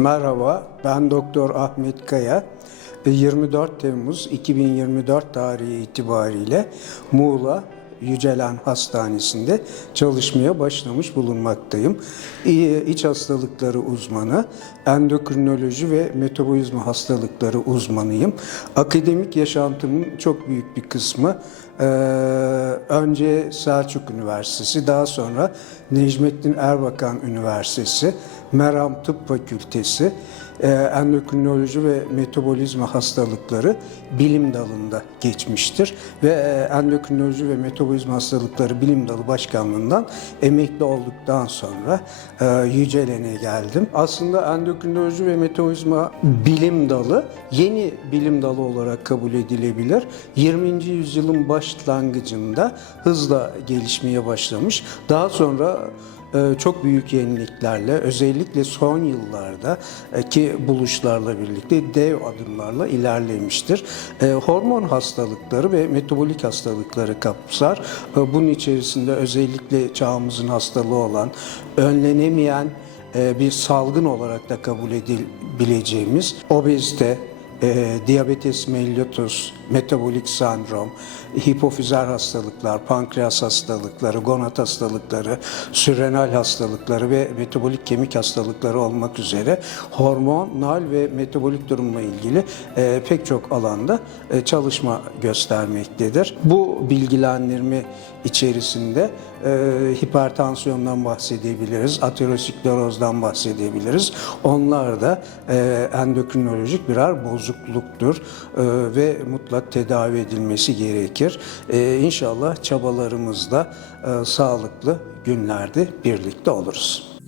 Merhaba, ben Doktor Ahmet Kaya. 24 Temmuz 2024 tarihi itibariyle Muğla Yücelen Hastanesi'nde çalışmaya başlamış bulunmaktayım. İç hastalıkları uzmanı, endokrinoloji ve metabolizma hastalıkları uzmanıyım. Akademik yaşantımın çok büyük bir kısmı eee, önce Selçuk Üniversitesi, daha sonra Necmettin Erbakan Üniversitesi, Meram Tıp Fakültesi, e, endokrinoloji ve metabolizma hastalıkları bilim dalında geçmiştir. Ve e, endokrinoloji ve metabolizma hastalıkları bilim dalı başkanlığından emekli olduktan sonra e, Yücelen'e geldim. Aslında endokrinoloji ve metabolizma bilim dalı yeni bilim dalı olarak kabul edilebilir. 20. yüzyılın başlangıcında hızla gelişmeye başlamış. Daha sonra çok büyük yeniliklerle özellikle son yıllarda e, ki buluşlarla birlikte dev adımlarla ilerlemiştir. Ee, Hormon hastalıkları ve metabolik hastalıkları kapsar. Ee, Bunun içerisinde özellikle çağımızın hastalığı olan önlenemeyen e, bir salgın olarak da kabul edilebileceğimiz obezite, e, diyabetes mellitus, metabolik sendrom, hipofizer hastalıklar, pankreas hastalıkları, gonat hastalıkları, sürenal hastalıkları ve metabolik kemik hastalıkları olmak üzere hormonal ve metabolik durumla ilgili e, pek çok alanda e, çalışma göstermektedir. Bu bilgilendirme içerisinde e, hipertansiyondan bahsedebiliriz, aterosklerozdan bahsedebiliriz. Onlar da e, endokrinolojik birer bozukluktur e, ve mutlak tedavi edilmesi gerekir. E, inşallah çabalarımızda e, sağlıklı günlerde birlikte oluruz.